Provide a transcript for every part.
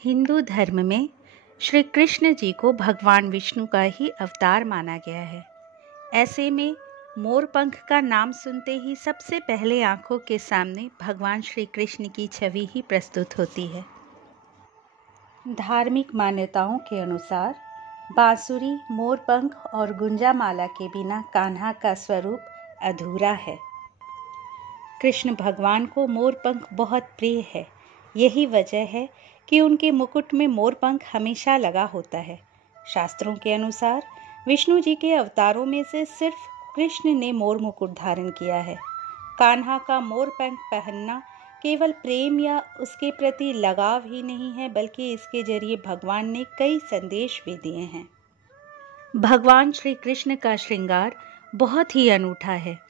हिंदू धर्म में श्री कृष्ण जी को भगवान विष्णु का ही अवतार माना गया है। ऐसे में मोर पंख का नाम सुनते ही सबसे पहले आंखों के सामने भगवान श्री कृष्ण की छवि ही प्रस्तुत होती है। धार्मिक मान्यताओं के अनुसार बांसुरी, मोरपंख और गुंजामाला के बिना कान्हा का स्वरूप अधूरा है। कृष्ण भगवान को मोरपंख बहुत प्रिय है। यही वजह है कि उनके मुकुट में मोरपंख हमेशा लगा होता है। शास्त्रों के अनुसार विष्णु जी के अवतारों में से सिर्फ कृष्ण ने मोर मुकुट धारण किया है। कान्हा का मोरपंख पहनना केवल प्रेम या उसके प्रति लगाव ही नहीं है, बल्कि इसके जरिए भगवान ने कई संदेश भी दिए हैं। भगवान श्री कृष्ण का श्रृंगार बहुत ही अनूठा है।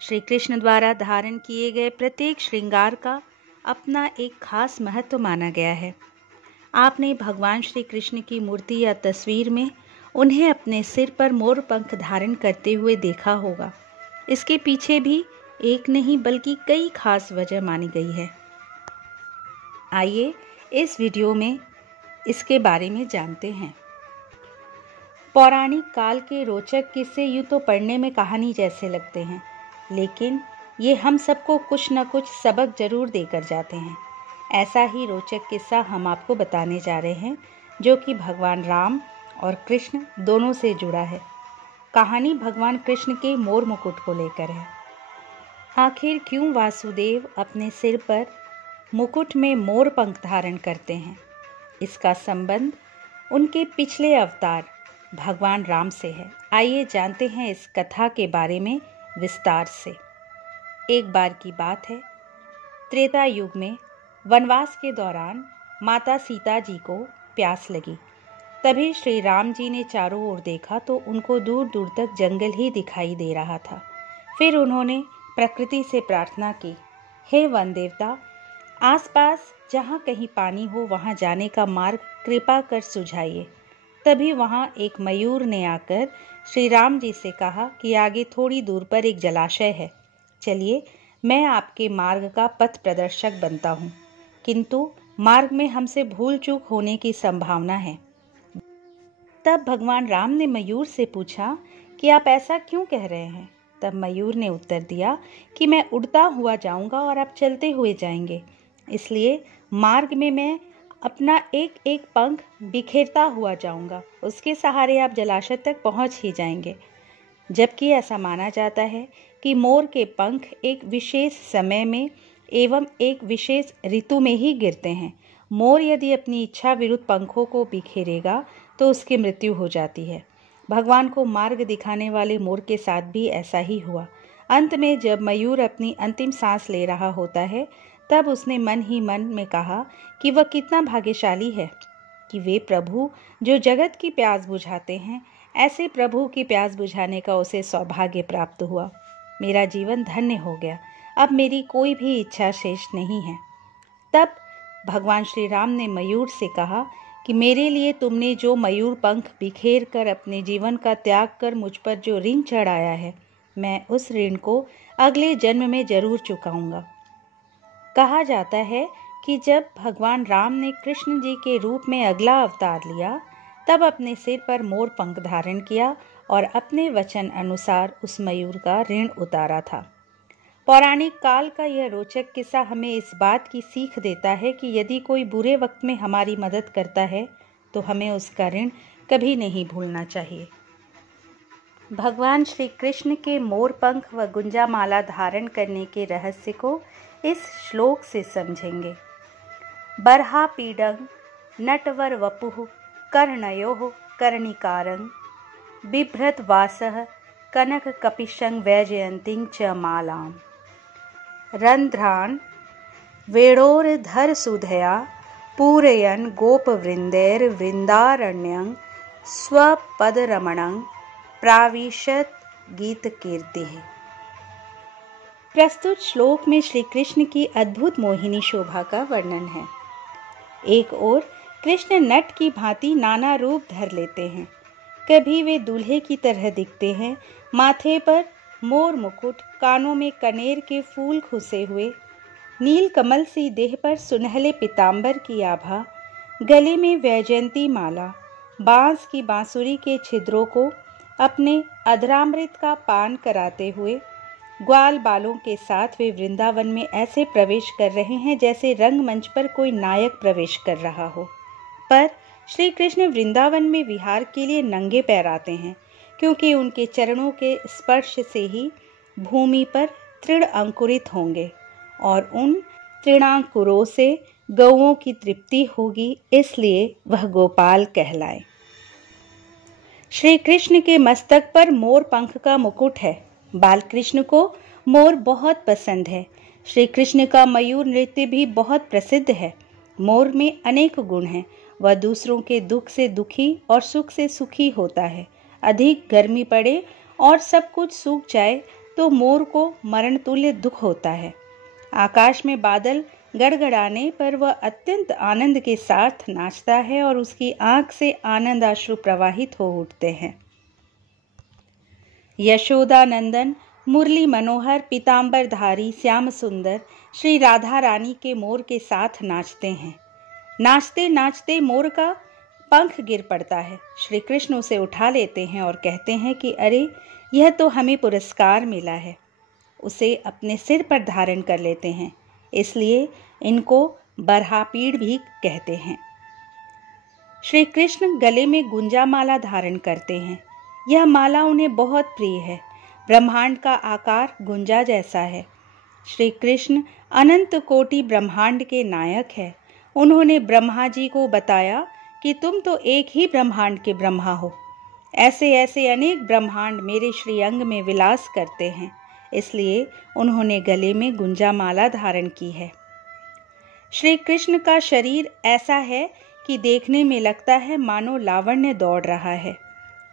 श्री कृष्ण द्वारा धारण किए गए प्रत्येक श्रृंगार का अपना एक खास महत्व माना गया है। आपने भगवान श्री कृष्ण की मूर्ति या तस्वीर में उन्हें अपने सिर पर मोर पंख धारण करते हुए देखा होगा। इसके पीछे भी एक नहीं बल्कि कई खास वजह मानी गई है। आइए इस वीडियो में इसके बारे में जानते हैं। पौराणिक काल के रोचक किस्से यूँ तो पढ़ने में कहानी जैसे लगते हैं, लेकिन ये हम सबको कुछ न कुछ सबक जरूर देकर जाते हैं। ऐसा ही रोचक किस्सा हम आपको बताने जा रहे हैं, जो कि भगवान राम और कृष्ण दोनों से जुड़ा है। कहानी भगवान कृष्ण के मोर मुकुट को लेकर है। आखिर क्यों वासुदेव अपने सिर पर मुकुट में मोर पंख धारण करते हैं? इसका संबंध उनके पिछले अवतार भगवान राम से है। आइए जानते हैं इस कथा के बारे में विस्तार से। एक बार की बात है, त्रेता युग में वनवास के दौरान माता सीता जी को प्यास लगी। तभी श्री राम जी ने चारों ओर देखा तो उनको दूर दूर तक जंगल ही दिखाई दे रहा था। फिर उन्होंने प्रकृति से प्रार्थना की, हे वन देवता, आसपास जहाँ कहीं पानी हो वहाँ जाने का मार्ग कृपा कर सुझाइए। तभी वहाँ एक मयूर ने आकर श्री राम जी से कहा कि आगे थोड़ी दूर पर एक जलाशय है, चलिए मैं आपके मार्ग का पथ प्रदर्शक बनता हूँ, किंतु मार्ग में हमसे भूल चूक होने की संभावना है। तब भगवान राम ने मयूर से पूछा कि आप ऐसा क्यों कह रहे हैं? तब मयूर ने उत्तर दिया कि मैं उड़ता हुआ जाऊंगा और आप चलते हुए जाएंगे, इसलिए मार्ग में मैं अपना एक एक पंख बिखेरता हुआ जाऊंगा, उसके सहारे आप जलाशय तक पहुंच ही जाएंगे। जबकि ऐसा माना जाता है कि मोर के पंख एक विशेष समय में एवं एक विशेष ऋतु में ही गिरते हैं। मोर यदि अपनी इच्छा विरुद्ध पंखों को बिखेरेगा तो उसकी मृत्यु हो जाती है। भगवान को मार्ग दिखाने वाले मोर के साथ भी ऐसा ही हुआ। अंत में जब मयूर अपनी अंतिम सांस ले रहा होता है, तब उसने मन ही मन में कहा कि वह कितना भाग्यशाली है कि वे प्रभु जो जगत की प्यास बुझाते हैं, ऐसे प्रभु की प्यास बुझाने का उसे सौभाग्य प्राप्त हुआ। मेरा जीवन धन्य हो गया, अब मेरी कोई भी इच्छा शेष नहीं है। तब भगवान श्री राम ने मयूर से कहा कि मेरे लिए तुमने जो मयूर पंख बिखेर कर अपने जीवन का त्याग कर मुझ पर जो ऋण चढ़ाया है, मैं उस ऋण को अगले जन्म में जरूर चुकाऊंगा। कहा जाता है कि जब भगवान राम ने कृष्ण जी के रूप में अगला अवतार लिया, तब अपने सिर पर मोर पंख धारण किया और अपने वचन अनुसार उस मयूर का ऋण उतारा था। पौराणिक काल का यह रोचक किस्सा हमें इस बात की सीख देता है कि यदि कोई बुरे वक्त में हमारी मदद करता है तो हमें उसका ऋण कभी नहीं भूलना चाहिए। भगवान श्री कृष्ण के मोर पंख व गुंजामाला धारण करने के रहस्य को इस श्लोक से समझेंगे। बर्हा पीडं नटवर वपुः कर्णयोः कर्णिकारं बिभ्रत वासः कनक कपिशं वैजयन्तीं च मालाम् रंध्रान् वेणोर्धर सुधया पूरयन् गोपवृन्दैर्वृन्दारण्यं स्वपदरमणं प्राविशत् गीतकीर्तिः। प्रस्तुत श्लोक में श्री कृष्ण की अद्भुत मोहिनी शोभा का वर्णन है। एक ओर कृष्ण नट की भांति नाना रूप धर लेते हैं। कभी वे दूल्हे की तरह दिखते हैं, माथे पर मोर मुकुट, कानों में कनेर के फूल खुसे हुए, नील कमल सी देह पर सुनहले पीतांबर की आभा, गले में वैजयंती माला, बांस की बांसुरी के छिद्रों को अपने अधरामृत का पान कराते हुए ग्वाल बालों के साथ वे वृंदावन में ऐसे प्रवेश कर रहे हैं जैसे रंगमंच पर कोई नायक प्रवेश कर रहा हो। पर श्री कृष्ण वृंदावन में विहार के लिए नंगे पैर आते हैं, क्योंकि उनके चरणों के स्पर्श से ही भूमि पर तृण अंकुरित होंगे और उन तृणांकुरों से गौओं की तृप्ति होगी, इसलिए वह गोपाल कहलाए। श्री कृष्ण के मस्तक पर मोर पंख का मुकुट है। बाल कृष्ण को मोर बहुत पसंद है। श्री कृष्ण का मयूर नृत्य भी बहुत प्रसिद्ध है। मोर में अनेक गुण हैं। वह दूसरों के दुख से दुखी और सुख से सुखी होता है। अधिक गर्मी पड़े और सब कुछ सूख जाए तो मोर को मरण तुल्य दुख होता है। आकाश में बादल गड़गड़ाने पर वह अत्यंत आनंद के साथ नाचता है और उसकी आंख से आनंद अश्रु प्रवाहित हो उठते हैं। यशोदा नंदन मुरली मनोहर पीतांबरधारी श्याम सुंदर श्री राधा रानी के मोर के साथ नाचते हैं। नाचते नाचते मोर का पंख गिर पड़ता है। श्री कृष्ण उसे उठा लेते हैं और कहते हैं कि अरे, यह तो हमें पुरस्कार मिला है। उसे अपने सिर पर धारण कर लेते हैं, इसलिए इनको बरहापीड़ भी कहते हैं। श्री कृष्ण गले में गुंजा माला धारण करते हैं। यह माला उन्हें बहुत प्रिय है। ब्रह्मांड का आकार गुंजा जैसा है। श्री कृष्ण अनंत कोटि ब्रह्मांड के नायक है। उन्होंने ब्रह्मा जी को बताया कि तुम तो एक ही ब्रह्मांड के ब्रह्मा हो। ऐसे ऐसे अनेक ब्रह्मांड मेरे श्रीअंग में विलास करते हैं, इसलिए उन्होंने गले में गुंजा माला धारण की है। श्री कृष्ण का शरीर ऐसा है कि देखने में लगता है मानो लावण्य दौड़ रहा है।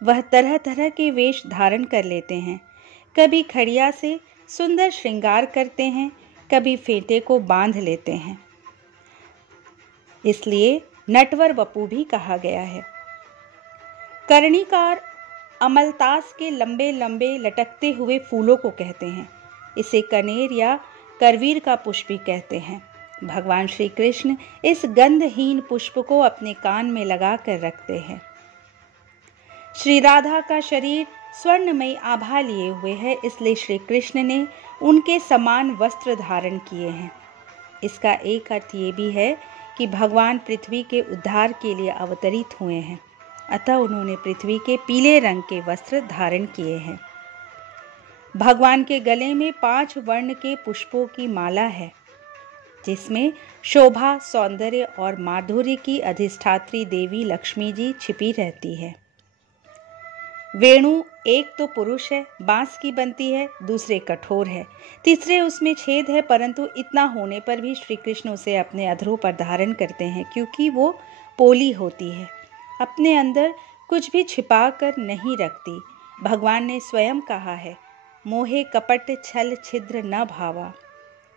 वह तरह तरह के वेश धारण कर लेते हैं। कभी खड़िया से सुंदर श्रृंगार करते हैं, कभी फेंटे को बांध लेते हैं, इसलिए नटवर वपु भी कहा गया है। कर्णिकार अमलतास के लंबे लंबे लटकते हुए फूलों को कहते हैं। इसे कनेर या करवीर का पुष्प भी कहते हैं। भगवान श्री कृष्ण इस गंधहीन पुष्प को अपने कान में लगा कर रखते हैं। श्री राधा का शरीर स्वर्णमयी आभा लिए हुए है, इसलिए श्री कृष्ण ने उनके समान वस्त्र धारण किए हैं। इसका एक अर्थ ये भी है कि भगवान पृथ्वी के उद्धार के लिए अवतरित हुए हैं, अतः उन्होंने पृथ्वी के पीले रंग के वस्त्र धारण किए हैं। भगवान के गले में 5 वर्ण के पुष्पों की माला है, जिसमें शोभा, सौंदर्य और माधुर्य की अधिष्ठात्री देवी लक्ष्मी जी छिपी रहती है। वेणु एक तो पुरुष है, बांस की बनती है, दूसरे कठोर है, तीसरे उसमें छेद है, परंतु इतना होने पर भी श्री कृष्ण उसे अपने अधरों पर धारण करते हैं, क्योंकि वो पोली होती है, अपने अंदर कुछ भी छिपा कर नहीं रखती। भगवान ने स्वयं कहा है, मोहे कपट छल छिद्र न भावा।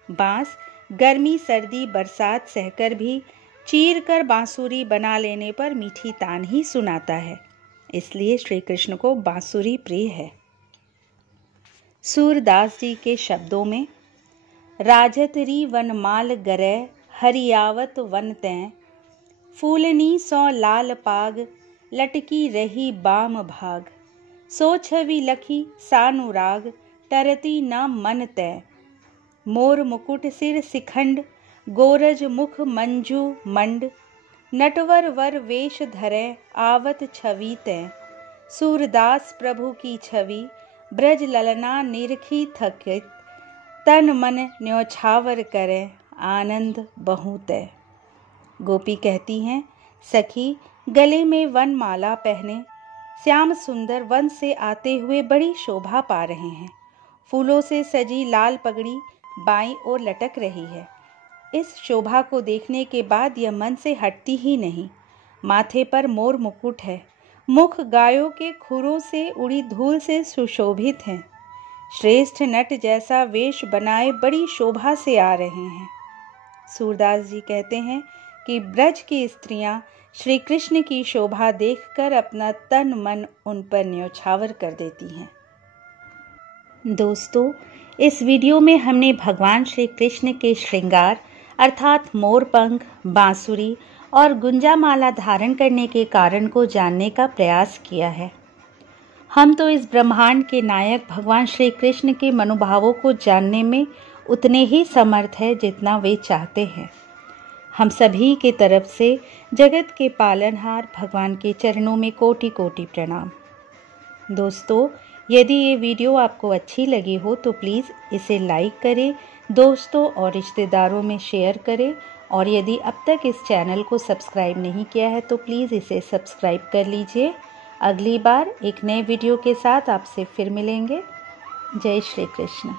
बांस गर्मी सर्दी बरसात सहकर भी चीर कर बांसुरी बना लेने पर मीठी तान ही सुनाता है, इसलिए श्री कृष्ण को बांसुरी प्रिय है। सूरदास जी के शब्दों में, राजतरी वनमाल गरै हरियावत वन तैं, फूलनी सौ लाल पाग लटकी रही बाम भाग, सो छवि लखी सानुराग टरती न मन तै, मोर मुकुट सिर सिखंड गोरज मुख मंजू मंड, नटवर वर वेश धरै आवत छवि तै, सूरदास प्रभु की छवि ब्रज ललना निरखी थकित, तन मन न्योछावर करे आनंद बहु तै। गोपी कहती हैं, सखी गले में वन माला पहने श्याम सुंदर वन से आते हुए बड़ी शोभा पा रहे हैं। फूलों से सजी लाल पगड़ी बाईं ओर लटक रही है। इस शोभा को देखने के बाद यह मन से हटती ही नहीं। माथे पर मोर मुकुट है, मुख गायों के खुरों से उड़ी धूल से सुशोभित है। श्रेष्ठ नट जैसा वेश बनाए बड़ी शोभा से आ रहे हैं। सूरदास जी कहते हैं कि ब्रज की स्त्रियां श्री कृष्ण की शोभा देखकर अपना तन मन उन पर न्योछावर कर देती हैं। दोस्तों, इस वीडियो में हमने भगवान श्री कृष्ण के श्रृंगार अर्थात मोरपंख, बांसुरी और गुंजा माला धारण करने के कारण को जानने का प्रयास किया है। हम तो इस ब्रह्मांड के नायक भगवान श्री कृष्ण के मनोभावों को जानने में उतने ही समर्थ है जितना वे चाहते हैं। हम सभी के तरफ से जगत के पालनहार भगवान के चरणों में कोटि कोटि प्रणाम। दोस्तों, यदि ये वीडियो आपको अच्छी लगी हो तो प्लीज़ इसे लाइक करें, दोस्तों और रिश्तेदारों में शेयर करें, और यदि अब तक इस चैनल को सब्सक्राइब नहीं किया है तो प्लीज़ इसे सब्सक्राइब कर लीजिए। अगली बार एक नए वीडियो के साथ आपसे फिर मिलेंगे। जय श्री कृष्ण।